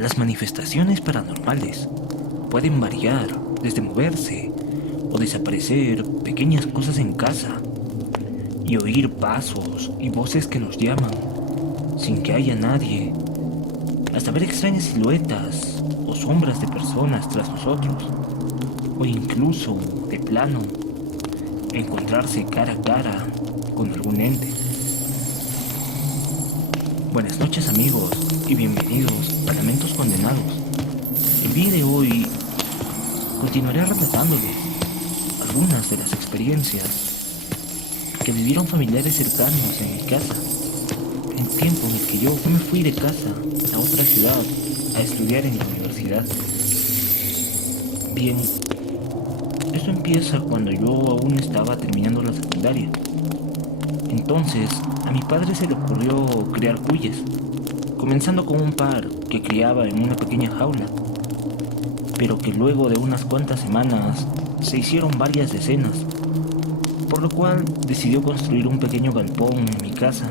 Las manifestaciones paranormales pueden variar desde moverse o desaparecer pequeñas cosas en casa y oír pasos y voces que nos llaman sin que haya nadie, hasta ver extrañas siluetas o sombras de personas tras nosotros, o incluso, de plano, encontrarse cara a cara con algún ente. Buenas noches amigos y bienvenidos a Lamentos Condenados. El día de hoy continuaré relatándoles algunas de las experiencias que vivieron familiares cercanos en mi casa, en tiempo en el que yo me fui de casa a otra ciudad a estudiar en la universidad. Bien, esto empieza cuando yo aún estaba terminando la secundaria. Entonces, a mi padre se le ocurrió criar cuyes, comenzando con un par que criaba en una pequeña jaula, pero que luego de unas cuantas semanas se hicieron varias decenas, por lo cual decidió construir un pequeño galpón en mi casa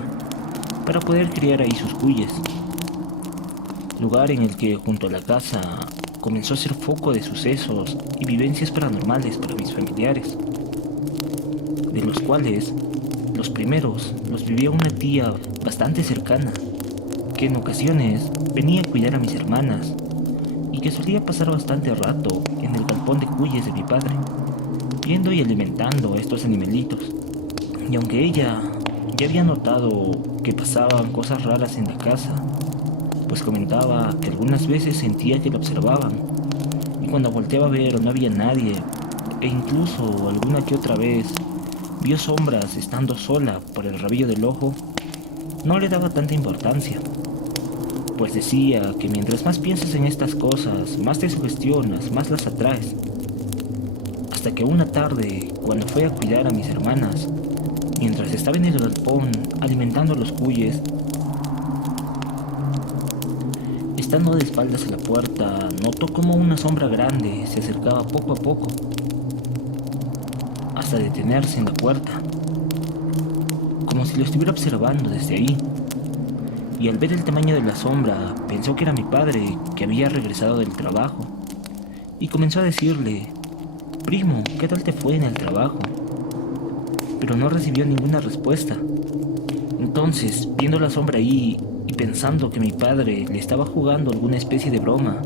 para poder criar ahí sus cuyes, lugar en el que junto a la casa comenzó a ser foco de sucesos y vivencias paranormales para mis familiares, de los cuales los primeros los vivía una tía bastante cercana, que en ocasiones venía a cuidar a mis hermanas y que solía pasar bastante rato en el galpón de cuyes de mi padre, viendo y alimentando a estos animalitos. Y aunque ella ya había notado que pasaban cosas raras en la casa, pues comentaba que algunas veces sentía que lo observaban, y cuando volteaba a ver no había nadie, e incluso alguna que otra vez vio sombras estando sola por el rabillo del ojo, no le daba tanta importancia, pues decía que mientras más piensas en estas cosas, más te sugestionas, más las atraes. Hasta que una tarde, cuando fue a cuidar a mis hermanas, mientras estaba en el galpón alimentando a los cuyes, estando de espaldas a la puerta, notó como una sombra grande se acercaba poco a poco, hasta detenerse en la puerta, como si lo estuviera observando desde ahí. Y al ver el tamaño de la sombra, pensó que era mi padre, que había regresado del trabajo, y comenzó a decirle: «Primo, ¿qué tal te fue en el trabajo?». Pero no recibió ninguna respuesta. Entonces, viendo la sombra ahí y pensando que mi padre le estaba jugando alguna especie de broma,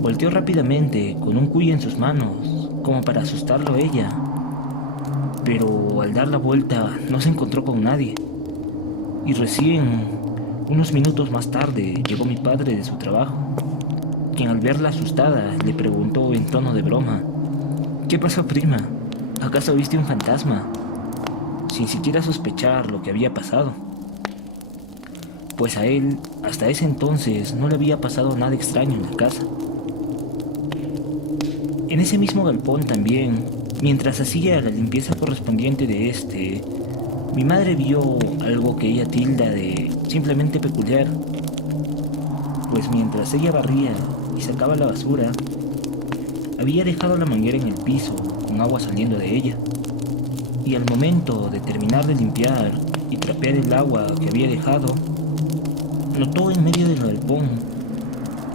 volteó rápidamente con un cuy en sus manos, como para asustarlo a ella. Pero al dar la vuelta no se encontró con nadie. Y recién, unos minutos más tarde, llegó mi padre de su trabajo, quien al verla asustada le preguntó en tono de broma: «¿Qué pasó, prima? ¿Acaso viste un fantasma?», sin siquiera sospechar lo que había pasado, pues a él, hasta ese entonces, no le había pasado nada extraño en la casa. En ese mismo galpón también, mientras hacía la limpieza correspondiente de este, mi madre vio algo que ella tilda de simplemente peculiar, pues mientras ella barría y sacaba la basura, había dejado la manguera en el piso con agua saliendo de ella, y al momento de terminar de limpiar y trapear el agua que había dejado, notó en medio del galpón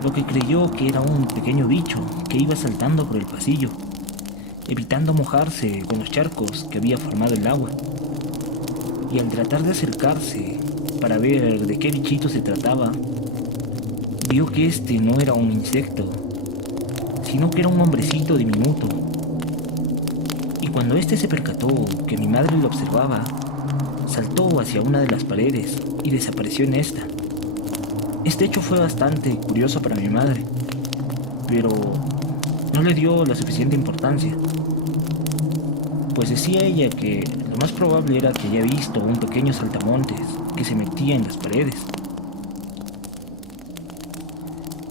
lo que creyó que era un pequeño bicho que iba saltando por el pasillo, evitando mojarse con los charcos que había formado el agua. Y al tratar de acercarse para ver de qué bichito se trataba, vio que este no era un insecto, sino que era un hombrecito diminuto. Y cuando este se percató que mi madre lo observaba, saltó hacia una de las paredes y desapareció en esta. Este hecho fue bastante curioso para mi madre, pero no le dio la suficiente importancia, pues decía ella que lo más probable era que haya visto un pequeño saltamontes que se metía en las paredes.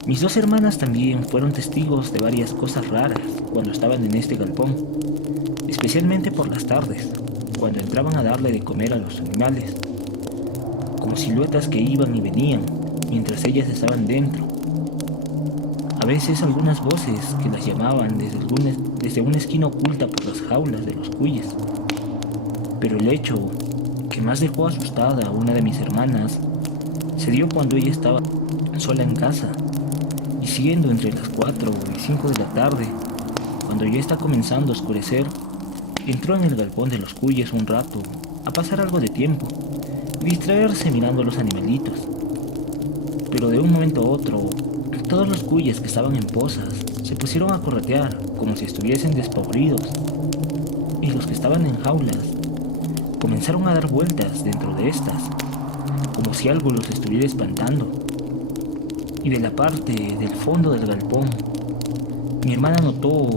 Mis dos hermanas también fueron testigos de varias cosas raras cuando estaban en este galpón, especialmente por las tardes, cuando entraban a darle de comer a los animales, como siluetas que iban y venían mientras ellas estaban dentro. A veces algunas voces que las llamaban desde una esquina oculta por las jaulas de los cuyes. Pero el hecho que más dejó asustada a una de mis hermanas se dio cuando ella estaba sola en casa, Y siendo entre las 4 y 5 de la tarde, cuando ya está comenzando a oscurecer, entró en el galpón de los cuyes un rato a pasar algo de tiempo y distraerse mirando a los animalitos. Pero de un momento a otro, todos los cuyes que estaban en pozas se pusieron a corretear como si estuviesen despavoridos, y los que estaban en jaulas comenzaron a dar vueltas dentro de estas, como si algo los estuviera espantando. Y de la parte del fondo del galpón, mi hermana notó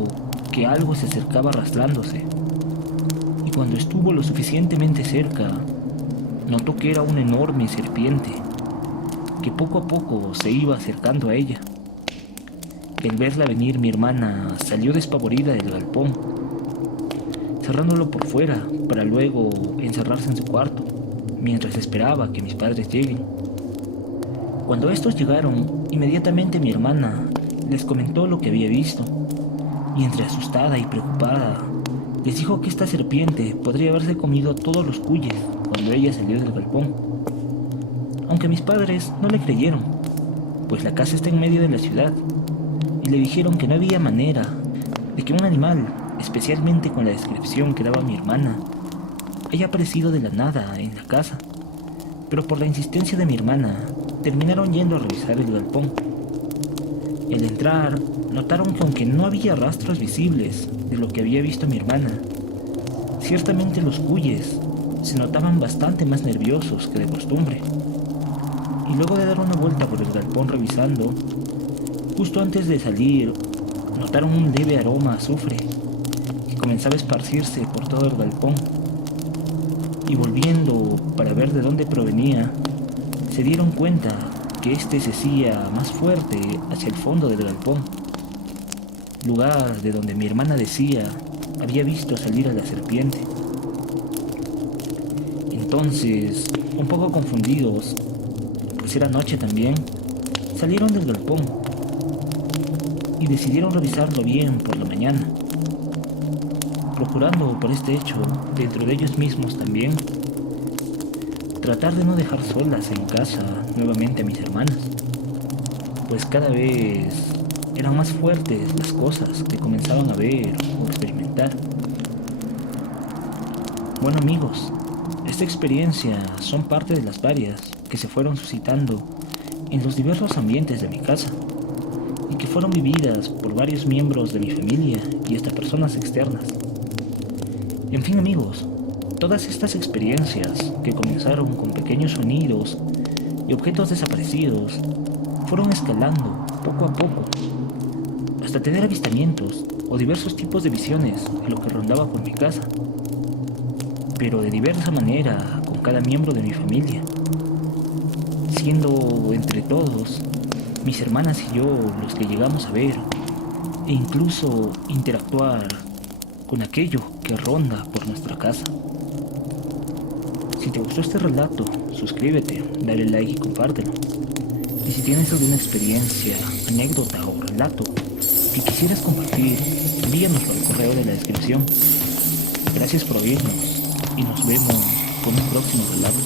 que algo se acercaba arrastrándose, y cuando estuvo lo suficientemente cerca, notó que era una enorme serpiente que poco a poco se iba acercando a ella. Y al verla venir, mi hermana salió despavorida del galpón, cerrándolo por fuera para luego encerrarse en su cuarto, mientras esperaba que mis padres lleguen. Cuando estos llegaron, inmediatamente mi hermana les comentó lo que había visto, y entre asustada y preocupada, les dijo que esta serpiente podría haberse comido a todos los cuyes cuando ella salió del galpón. Aunque mis padres no le creyeron, pues la casa está en medio de la ciudad, y le dijeron que no había manera de que un animal, especialmente con la descripción que daba mi hermana, haya aparecido de la nada en la casa. Pero por la insistencia de mi hermana, terminaron yendo a revisar el galpón. Y al entrar, notaron que aunque no había rastros visibles de lo que había visto mi hermana, ciertamente los cuyes se notaban bastante más nerviosos que de costumbre. Y luego de dar una vuelta por el galpón revisando, justo antes de salir, notaron un leve aroma a azufre que comenzaba a esparcirse por todo el galpón. Y volviendo para ver de dónde provenía, se dieron cuenta que éste se hacía más fuerte hacia el fondo del galpón, lugar de donde mi hermana decía había visto salir a la serpiente. Entonces, un poco confundidos, pues era noche también, salieron del galpón y decidieron revisarlo bien por la mañana, procurando por este hecho, dentro de ellos mismos también, tratar de no dejar solas en casa nuevamente a mis hermanas, pues cada vez eran más fuertes las cosas que comenzaban a ver o experimentar. Bueno amigos, esta experiencia son parte de las varias que se fueron suscitando en los diversos ambientes de mi casa y que fueron vividas por varios miembros de mi familia y hasta personas externas. En fin amigos, todas estas experiencias que comenzaron con pequeños sonidos y objetos desaparecidos fueron escalando poco a poco hasta tener avistamientos o diversos tipos de visiones en lo que rondaba por mi casa, pero de diversa manera con cada miembro de mi familia, siendo entre todos, mis hermanas y yo los que llegamos a ver e incluso interactuar con aquello que ronda por nuestra casa. Si te gustó este relato, suscríbete, dale like y compártelo. Y si tienes alguna experiencia, anécdota o relato que quisieras compartir, envíanoslo al correo de la descripción. Gracias por oírnos y nos vemos con un próximo relato.